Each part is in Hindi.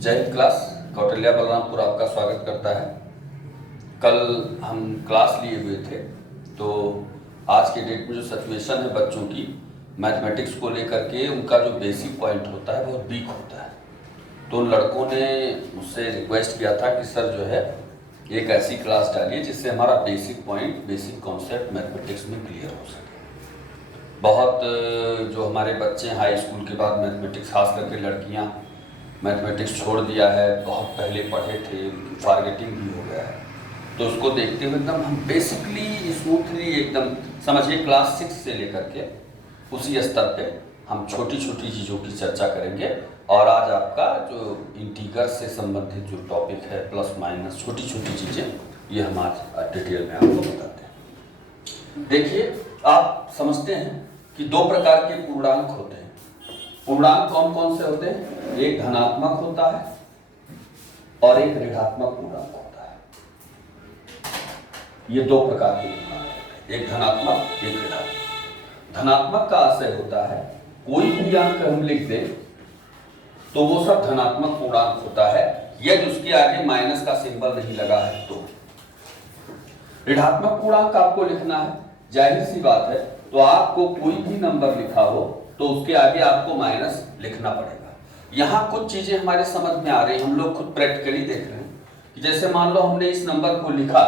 जय हिंद क्लास। कौटिल्या बलरामपुर आपका स्वागत करता है। कल हम क्लास लिए हुए थे, तो आज के डेट में जो सिचुएशन है बच्चों की मैथमेटिक्स को लेकर के, उनका जो बेसिक पॉइंट होता है बहुत वीक होता है। तो उन लड़कों ने मुझसे रिक्वेस्ट किया था कि सर जो है एक ऐसी क्लास डालिए जिससे हमारा basic point, basic concept mathematics में क्लियर हो सके। बहुत जो हमारे बच्चे हाई स्कूल के बाद मैथमेटिक्स, खास करके लड़कियाँ मैथमेटिक्स छोड़ दिया है, बहुत पहले पढ़े थे, उनकी फारगेटिंग भी हो गया है। तो उसको देखते हुए एकदम हम बेसिकली स्मूथली एकदम समझिए क्लास 6 से लेकर के उसी स्तर पे हम छोटी छोटी चीज़ों की चर्चा करेंगे। और आज आपका जो इंटीग्रल से संबंधित जो टॉपिक है, प्लस माइनस छोटी छोटी चीज़ें, ये हम आज डिटेल में आपको बताते हैं। देखिए, आप समझते हैं कि दो प्रकार के पूर्णांक होते हैं। पूर्णांक कौन कौन से होते हैं? एक धनात्मक होता है और एक ऋणात्मक पूर्णांक होता है। ये दो प्रकार के पूर्णांक होते हैं, एक धनात्मक, एक ऋणात्मक। धनात्मक का आशय होता है कोई भी अंक हम लिख दें तो वो सब धनात्मक पूर्णांक होता है, यदि उसके आगे माइनस का सिंबल नहीं लगा है तो। ऋणात्मक पूर्णांक आपको लिखना है, जाहिर सी बात है, तो आपको कोई भी नंबर लिखा हो तो उसके आगे आपको माइनस लिखना पड़ेगा। यहाँ कुछ चीजें हमारे समझ में आ रही हैं, हम लोग खुद प्रैक्टिकली देख रहे हैं कि जैसे मान लो हमने इस नंबर को लिखा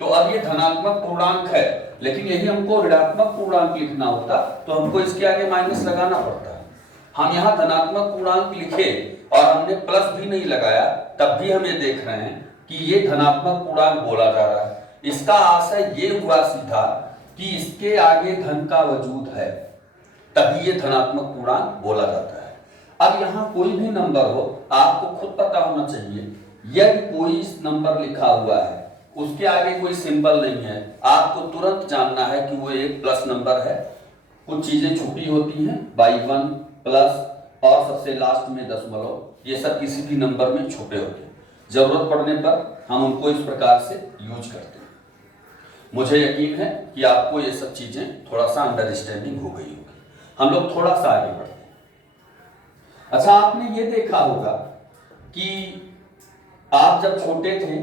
तो अब ये धनात्मक पूर्णांक है, लेकिन यही हमको ऋणात्मक पूर्णांक लिखना होता तो हमको इसके आगे माइनस लगाना पड़ता है। हम यहाँ धनात्मक पूर्णांक लिखे और हमने प्लस भी नहीं लगाया, तब भी हम ये देख रहे हैं कि ये धनात्मक पूर्णांक बोला जा रहा है। इसका आशय ये हुआ सीधा कि इसके आगे धन का वजूद है, तभी ये धनात्मक पूर्णांक बोला जाता है। अब यहाँ कोई भी नंबर हो, आपको खुद पता होना चाहिए, यदि कोई नंबर लिखा हुआ है उसके आगे कोई सिंबल नहीं है, आपको तुरंत जानना है कि वो एक प्लस नंबर है। कुछ चीजें छुपी होती हैं, बाई वन, प्लस और सबसे लास्ट में दशमलव, ये सब किसी भी नंबर में छुपे होते हैं। जरूरत पड़ने पर हम उनको इस प्रकार से यूज करते हैं। मुझे यकीन है कि आपको ये सब चीजें थोड़ा सा अंडरस्टैंडिंग हो गई होगी। हम लोग थोड़ा सा आगे बढ़ते हैं। अच्छा, आपने ये देखा होगा कि आप जब छोटे थे,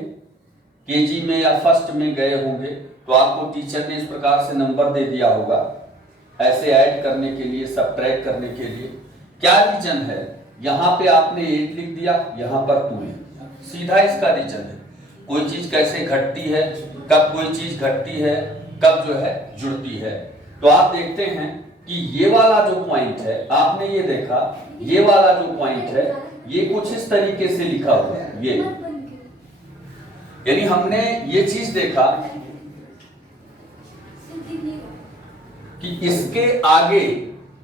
केजी में या फर्स्ट में गए होंगे, तो आपको टीचर ने इस प्रकार से नंबर दे दिया होगा, ऐसे ऐड करने के लिए, सबट्रैक्ट करने के लिए। क्या रीजन है? यहाँ पे आपने 8 लिख दिया, यहाँ पर 2 लिख दिया, सीधा इसका रीजन है। कोई चीज कैसे घटती है, कब कोई चीज घटती है, कब जो है जुड़ती है। तो आप देखते हैं कि ये वाला जो पॉइंट है, आपने ये देखा, ये वाला जो पॉइंट है ये कुछ इस तरीके से लिखा हुआ है, ये यानी हमने ये चीज देखा कि इसके आगे,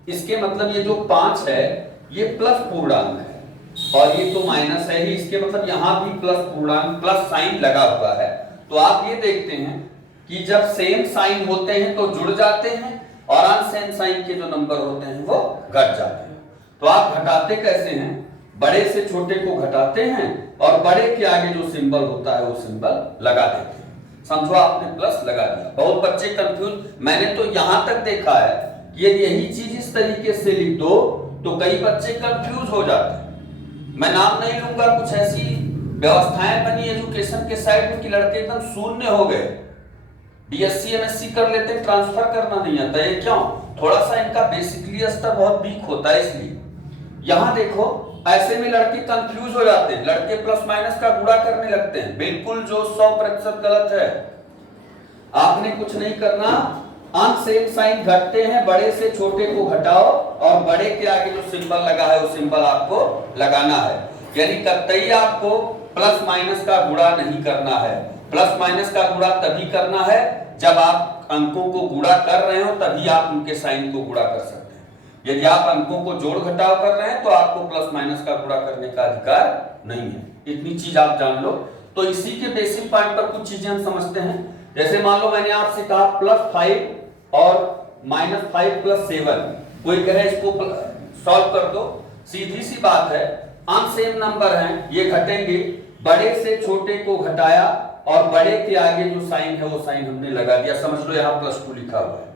इसके मतलब ये जो 5 है ये प्लस पूर्णांक है और ये तो माइनस है ही, इसके मतलब यहां भी प्लस पूर्णांक, प्लस साइन लगा हुआ है। तो आप ये देखते हैं कि जब सेम साइन होते हैं तो जुड़ जाते हैं और अनसेम साइन के जो नंबर होते हैं वो घट जाते हैं। तो आप घटाते कैसे हैं? बड़े से छोटे को घटाते हैं और बड़े के आगे जो सिंबल होता है वो सिंबल लगा देते हैं। समझो आपने प्लस लगा दिया। बहुत बच्चे कंफ्यूज, मैंने तो यहां तक देखा है कि यदि यही चीज इस तरीके से लिख दो तो कई बच्चे कंफ्यूज हो जाते हैं। मैं नाम नहीं लूंगा, कुछ ऐसी व्यवस्थाएं बनी एजुकेशन के साइड में कि लड़के एकदम शून्य हो गए, बीएससी एमएससी कर लेते, ट्रांसफर करना नहीं आता। ये क्यों? थोड़ा सा इनका बेसिकली स्तर बहुत वीक होता है, इसलिए। यहां देखो, ऐसे में लड़के कंफ्यूज हो जाते हैं, लड़के प्लस माइनस का गुणा करने लगते हैं, बिल्कुल जो 100% गलत है। आपने कुछ नहीं करना, अनसेम साइन घटते हैं, बड़े से छोटे को घटाओ और बड़े के आगे जो सिंबल लगा है वो सिंबल आपको लगाना है। यानी कतई आपको प्लस माइनस का गुणा नहीं करना है। प्लस माइनस का गुणा तभी करना है जब आप अंकों को गुणा कर रहे हो, तभी आप उनके साइन को गुणा कर सकते हैं। यदि आप अंकों को जोड़ घटाव कर रहे हैं तो आपको प्लस माइनस का गुणा करने का अधिकार नहीं है। इतनी चीज आप जान लो। तो इसी के बेसिक पॉइंट पर कुछ चीजें हम समझते हैं। जैसे मान लो मैंने आपसे कहा +5 और -5 + 7, कोई कहे इसको सॉल्व कर दो, सीधी सी बात है, अनसेम नंबर हैं, ये घटेंगे, बड़े से छोटे को घटाया और बड़े के आगे जो साइन है वो साइन हमने लगा दिया, समझ लो यहाँ +2 लिखा हुआ है।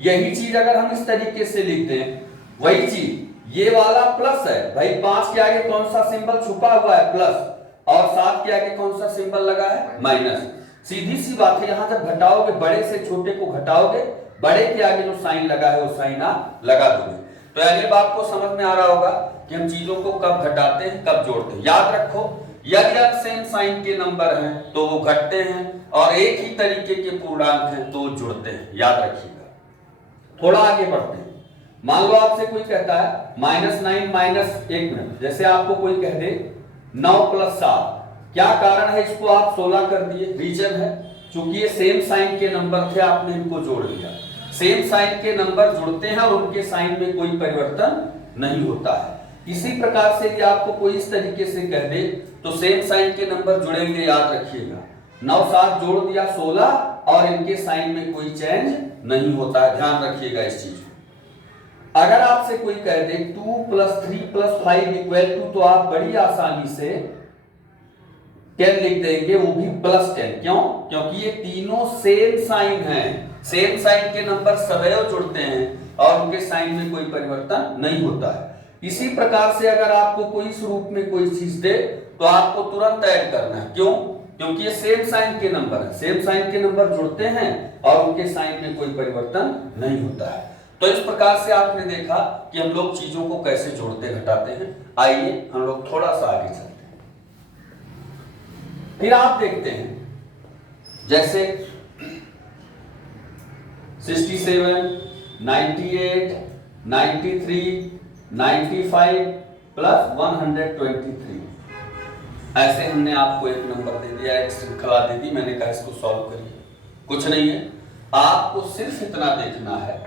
यही चीज अगर हम इस तरीके से लिखते हैं, वही चीज ये वाला प्लस है भाई, 5 के आगे कौन सा सिंबल छुपा हुआ है, प्लस, और 7 के आगे कौन सा सिंबल लगा है, माइनस। सीधी सी बात है, यहां जब घटाओगे, बड़े से छोटे को घटाओगे, बड़े के आगे जो साइन लगा है वो साइन आप लगा दोगे। तो यानी बात को समझ में आ रहा होगा कि हम चीजों को कब घटाते हैं कब जोड़ते हैं। याद रखो, यदि सेम साइन के नंबर हैं तो वो घटते हैं, और एक ही तरीके के पूर्णांक हैं तो जुड़ते हैं, याद रखिएगा। थोड़ा आगे बढ़ते हैं। मान लो आपसे कोई कहता है -9 माइनस 1 मिनट, जैसे आपको कोई कह दे 9 + 7, क्या कारण है, इसको आप 16 कर दिए, रीजन है क्योंकि ये सेम साइन के नंबर थे, आपने इनको जोड़ लिया। सेम साइन के नंबर जुड़ते हैं और उनके साइन में कोई परिवर्तन नहीं होता है। इसी प्रकार से यदि आपको कोई इस तरीके से कह दे तो सेम साइन के नंबर जुड़ेंगे, याद रखिएगा। 9 7 जोड़ दिया 16, और इनके साइन में कोई चेंज नहीं होता है, ध्यान रखिएगा इस चीज को। अगर आपसे कोई कह दे 2 + 3 + 5 = 2, तो आप बड़ी आसानी से 10 लिख देंगे, वो भी +10। क्यों? क्योंकि ये तीनों सेम साइन हैं, सेम साइन के नंबर सदैव जुड़ते हैं और उनके साइन में कोई परिवर्तन नहीं होता है। इसी प्रकार से अगर आपको कोई इस रूप में कोई चीज दे तो आपको तुरंत ऐड करना है। क्यों? क्योंकि ये सेम साइन के नंबर है, सेम साइन के नंबर जुड़ते हैं और उनके साइन में कोई परिवर्तन नहीं होता है। तो इस प्रकार से आपने देखा कि हम लोग चीजों को कैसे जोड़ते घटाते हैं। आइए हम लोग थोड़ा सा आगे चलते हैं। फिर आप देखते हैं जैसे 67, 98, 93, 95 + 123, ऐसे हमने आपको एक नंबर दे दिया, एक श्रृंखला दे दी, मैंने कहा इसको सॉल्व करिए। कुछ नहीं है, आपको सिर्फ इतना देखना है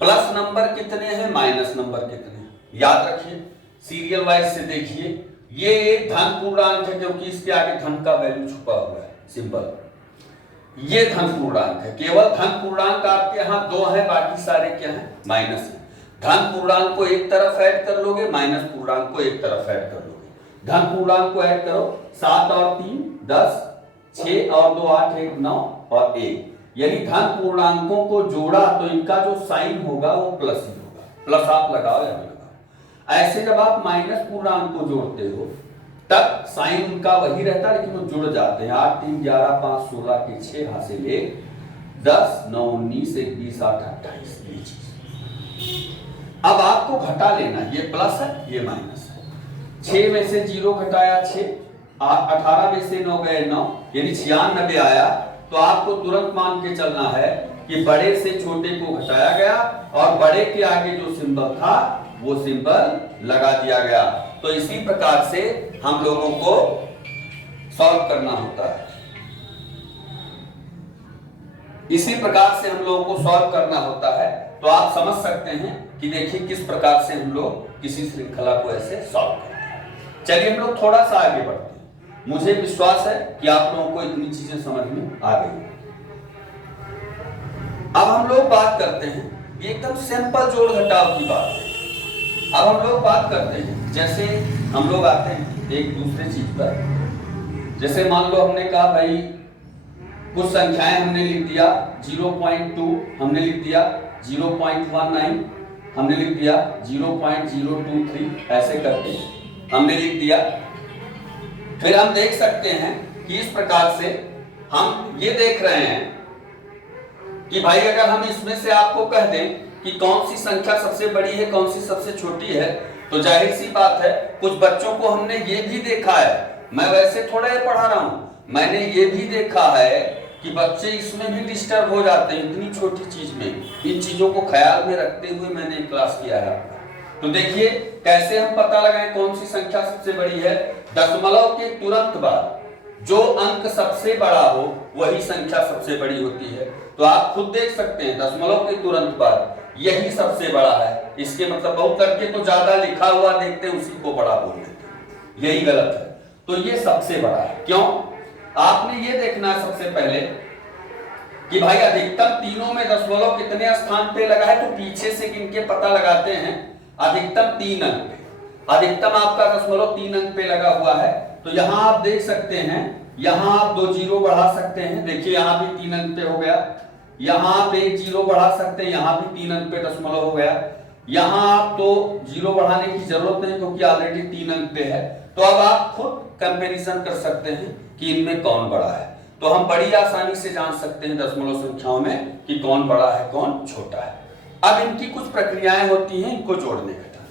प्लस नंबर कितने हैं, माइनस नंबर कितने हैं। याद रखिए, सीरियल वाइज से देखिए, ये एक धन पूर्णांक है क्योंकि इसके आगे धन का वैल्यू छुपा हुआ है, सिंबल। ये धन पूर्णांक है, केवल धन पूर्णांक आपके यहाँ 2 है, बाकी सारे क्या है, माइनस है। धन पूर्णांक को एक तरफ ऐड कर लोगे, माइनस पूर्णांक को एक तरफ ऐड कर लोगे। धन पूर्णांक को ऐड करो, 7 और 3 10, 6 और 2 8, 1 9 और 1। यदि धन पूर्णांकों को जोड़ा तो इनका जो साइन होगा वो प्लस ही होगा, प्लस आप लगाओ या लगाओ। ऐसे जब आप माइनस पूर्णांक को जोड़ते हो तब साइन उनका वही रहता है, लेकिन वो जुड़ जाते हैं। 8 3 11 5 16 के 6 हासिल 1 10 9 19 1 20 8 28, ये चीज। अब आपको घटा लेना, ये प्लस है ये माइनस है। 6 में से 0 घटाया 6, 18 में से 9 गए 9, यानी 96 आया। तो आपको तुरंत मान के चलना है कि बड़े से छोटे को घटाया गया और बड़े के आगे जो सिंबल था वो सिंबल लगा दिया गया। तो इसी प्रकार से हम लोगों को सॉल्व करना होता है, इसी प्रकार से हम लोगों को सॉल्व करना होता है। तो आप समझ सकते हैं कि देखिए किस प्रकार से हम लोग किसी श्रृंखला को ऐसे सॉल्व करते हैं। चलिए हम लोग थोड़ा सा आगे बढ़ते हैं। मुझे विश्वास है कि आप लोगों को इतनी चीजें समझ में आ गई। अब हम लोग बात करते हैं, ये एकदम सिंपल जोड़ घटाव की बात है। अब हम लोग बात करते हैं, जैसे हम लोग आते हैं एक दूसरे चीज पर। जैसे मान लो हमने कहा भाई कुछ संख्याएं हमने लिख दिया, 0.2 हमने लिख दिया, 0.19 हमने लिख दिया, 0.023 ऐसे करके हमने लिख दिया। फिर हम देख सकते हैं कि इस प्रकार से हम ये देख रहे हैं कि भाई अगर हम इसमें से आपको कह दें कि कौन सी संख्या सबसे बड़ी है कौन सी सबसे छोटी है, तो जाहिर सी बात है कुछ बच्चों को हमने ये भी देखा है, मैं वैसे थोड़ा ये पढ़ा रहा हूं, मैंने ये भी देखा है कि बच्चे इसमें भी डिस्टर्ब हो जाते हैं इतनी छोटी चीज में। इन चीजों को ख्याल में रखते हुए मैंने क्लास किया है आपका। तो देखिए कैसे हम पता लगाएं कौन सी संख्या सबसे बड़ी है। दशमलव के तुरंत बाद जो अंक सबसे बड़ा हो वही संख्या सबसे बड़ी होती है। तो आप खुद देख सकते हैं दशमलव के तुरंत बाद यही सबसे बड़ा है, इसके मतलब बहुत करके तो ज्यादा लिखा हुआ देखते हैं उसी को बड़ा बोल देते हैं, यही गलत है। तो ये सबसे बड़ा है। क्यों? आपने ये देखना है सबसे पहले कि भाई अधिकतम तीनों में दशमलव कितने स्थान पे लगा है, तो पीछे से गिन के पता लगाते हैं। अधिकतम 3 अंक पे, अधिकतम आपका दशमलव 3 अंक पे लगा हुआ है। तो यहां आप देख सकते हैं, यहां आप 2 जीरो बढ़ा सकते हैं, देखिए यहां भी 3 अंक पे हो गया, यहां आप 1 जीरो बढ़ा सकते हैं, यहां भी 3 अंक पे दशमलव हो गया। यहां आप तो 0 बढ़ाने की जरूरत नहीं क्योंकि ऑलरेडी 3 अंक पे है। तो अब आप खुद कंपैरिजन कर सकते हैं कि इनमें कौन बड़ा है। तो हम बड़ी आसानी से जान सकते हैं दशमलव संख्याओं में कि कौन बड़ा है कौन छोटा है। अब इनकी कुछ प्रक्रियाएं होती हैं इनको जोड़ने घटाने।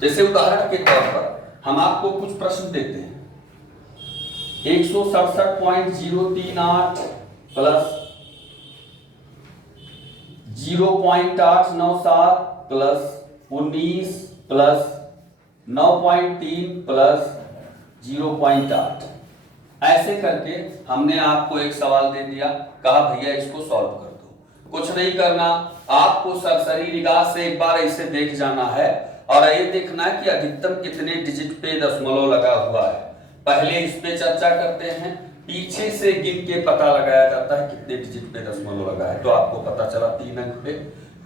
जैसे उदाहरण के तौर पर हम आपको कुछ प्रश्न देते हैं। 167.038 प्लस 0.897 प्लस 19 प्लस 9.3 प्लस 0.8 ऐसे करके हमने आपको एक सवाल दे दिया, कहा भैया इसको सॉल्व कर दो। कुछ नहीं करना, आपको सरसरी निगाह से एक बार ऐसे देख जाना है और ये देखना है कि अधिकतम कितने डिजिट पे दशमलव लगा हुआ है। पहले इस पे चर्चा करते हैं, पीछे से गिन के पता लगाया जाता है कितने डिजिट पे दशमलव लगा है। तो आपको पता चला 3 अंक पे।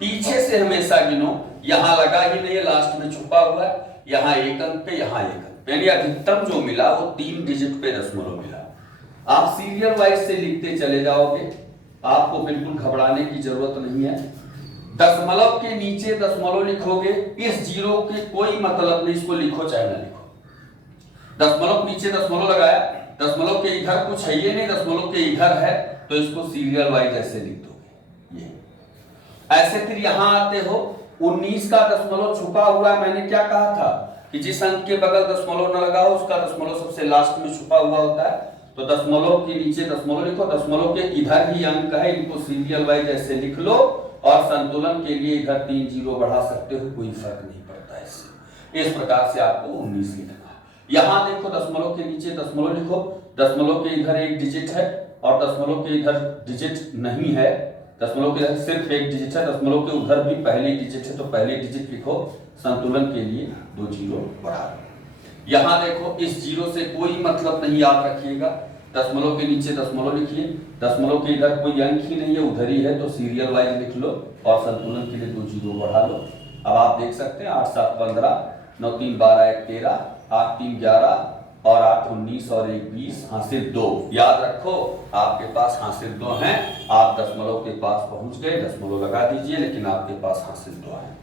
पीछे से हमेशा गिनो, यहां लगा ही नहीं है, लास्ट में छुपा हुआ है, यहाँ 1 अंक पे, यहाँ 1 अंक पे, यानी अधिकतम जो मिला वो 3 डिजिट पे दशमलव मिला। आप सीरियल वाइज से लिखते चले जाओगे, आपको बिल्कुल घबराने की जरूरत नहीं है। दशमलव के नीचे दशमलव लिखोगे, इस जीरो के कोई मतलब नहीं, इसको लिखो चाहे ना लिखो। दशमलव नीचे दशमलव लगाया, दशमलव के इधर कुछ है ये नहीं, दशमलव के इधर है, तो इसको सीरियल वाइज ऐसे लिख दोगे ये। ऐसे फिर यहां आते हो, 19 का दशमलव छुपा हुआ है। मैंने क्या कहा था कि जिस अंक के बगल दशमलव न लगा हो उसका दशमलव सबसे लास्ट में छुपा हुआ होता है। तो दशमलव के नीचे दशमलव लिखो, दशमलव के इधर ही अंक है, इनको सीरियल वाइज ऐसे लिख लो और संतुलन के लिए इधर 3 जीरो बढ़ा सकते हो, कोई फर्क नहीं पड़ता इससे। इस प्रकार से आपको 19 लिखना है। यहां देखो दशमलव के नीचे दशमलव लिखो, दशमलव के इधर 1 डिजिट है और दशमलव के इधर डिजिट नहीं है, दशमलव के इधर सिर्फ 1 डिजिट है, दशमलव के उधर भी पहले डिजिट है, तो पहले डिजिट लिखो, संतुलन के लिए 2 जीरो बढ़ा दो। यहां देखो इस जीरो से कोई मतलब नहीं, याद रखिएगा। दशमलव के नीचे दशमलव लिखिए, दशमलव के इधर कोई अंक ही नहीं है, उधर ही है, तो सीरियल वाइज लिख लो और संतुलन के लिए 2 जीरो बढ़ा लो। अब आप देख सकते हैं 8 7 15, 9 3 12 1 13, 8 3 11 और 8 19 और 1 20, हासिल 2। याद रखो आपके पास हासिल 2 हैं। आप दशमलव के पास पहुंच गए, दशमलव लगा दीजिए, लेकिन आपके पास हासिल 2 है।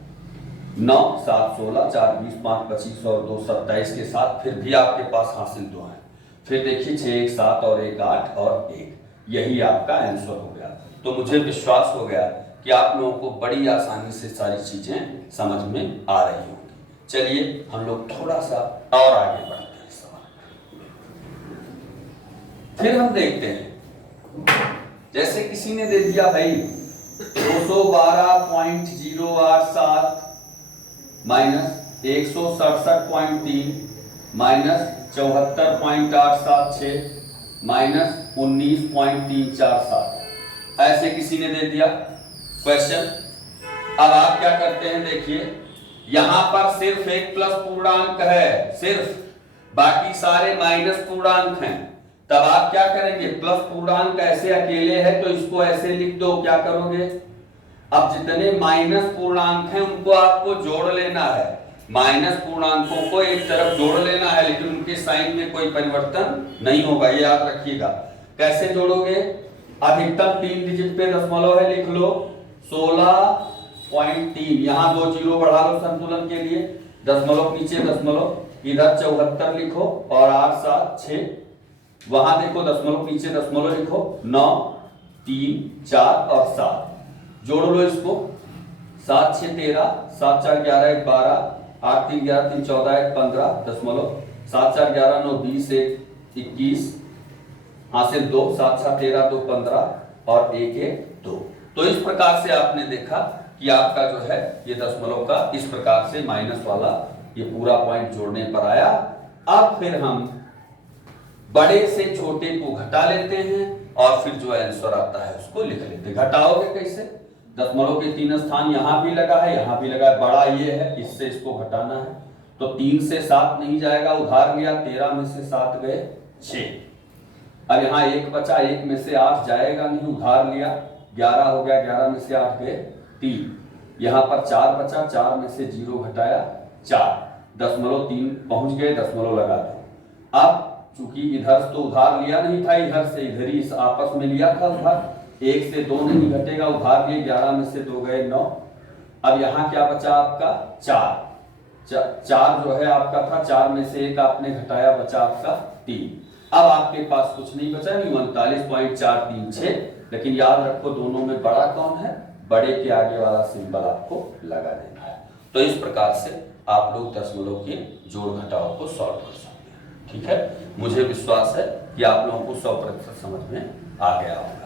9 7 16, 4 20, 5 25 और 2 27 के साथ फिर भी आपके पास हासिल 2 है। फिर देखिए 6 1 7 और 1 8 और 1, यही आपका आंसर हो गया। तो मुझे विश्वास हो गया कि आप लोगों को बड़ी आसानी से सारी चीजें समझ में आ रही होंगी। चलिए हम लोग थोड़ा सा और आगे बढ़ते हैं सवाल। फिर हम देखते हैं, जैसे किसी ने दे दिया भाई 212.087 माइनस 167.3 माइनस 74.876 माइनस 19.347, ऐसे किसी ने दे दिया क्वेश्चन। अब आप क्या करते हैं, देखिए यहां पर सिर्फ एक प्लस पूर्णांक है, सिर्फ, बाकी सारे माइनस पूर्णांक हैं। तब आप क्या करेंगे, प्लस पूर्णांक ऐसे अकेले है तो इसको ऐसे लिख दो। क्या करोगे, अब जितने माइनस पूर्णांक हैं उनको आपको जोड़ लेना है, माइनस पूर्णांकों को एक तरफ जोड़ लेना है, लेकिन उनके साइन में कोई परिवर्तन नहीं होगा, ये याद रखिएगा। कैसे जोड़ोगे, अधिकतम 3 डिजिट पे दशमलव है, लिख लो 16.3, यहां 2 जीरो बढ़ा लो संतुलन के लिए, दशमलव नीचे दशमलव, इधर 74 लिखो और 8 7 6, वहां देखो दशमलव नीचे दशमलव लिखो, 9 3 4 और 7, जोड़ लो इसको, 7 6 13, 7 4 11 1 12, 8 3 11 3 14 1 15 दशमलव, 7 4 11 9 20 1 21, हासिल 2, 7 7 13 2 15 और 1 1 2। तो इस प्रकार से आपने देखा कि आपका जो है ये दशमलव का इस प्रकार से माइनस वाला ये पूरा पॉइंट जोड़ने पर आया। अब फिर हम बड़े से छोटे को घटा लेते हैं और फिर जो आंसर आता है उसको लिख लेते हैं। घटाओगे कैसे, दशमलव के 3 स्थान यहां भी लगा है, यहां भी लगा है, बड़ा ये है, इससे इसको घटाना है। तो 3 से 7 नहीं जाएगा, उधार लिया, 13 में से 7 गए 6। अब यहाँ 1 बचा, 1 में से 8 जाएगा नहीं, उधार लिया, 11 हो गया, 11 में से 8 गए 3। यहाँ पर 4 बचा, 4 में से 0 घटाया 4, दशमलव 3 पहुंच गए, दशमलव लगा दो। अब चूंकि इधर तो उधार लिया नहीं था, इधर से इधर ही आपस में लिया था उधार, 1 से 2 नहीं घटेगा, उधार लिए, 11 में से 2 गए 9, अब यहाँ क्या बचा आपका 4, 4 जो है आपका था, 4 में से 1 आपने घटाया, बचा आपका 3। अब आपके पास कुछ नहीं बचा, नहीं 39.436, लेकिन याद रखो दोनों में बड़ा कौन है, बड़े के आगे वाला सिंबल आपको लगा देना है। तो इस प्रकार से आप लोग दशमलव के जोड़ घटाव को सॉल्व कर सकते हैं। ठीक है, मुझे विश्वास है कि आप लोगों को 100% समझ में आ गया होगा।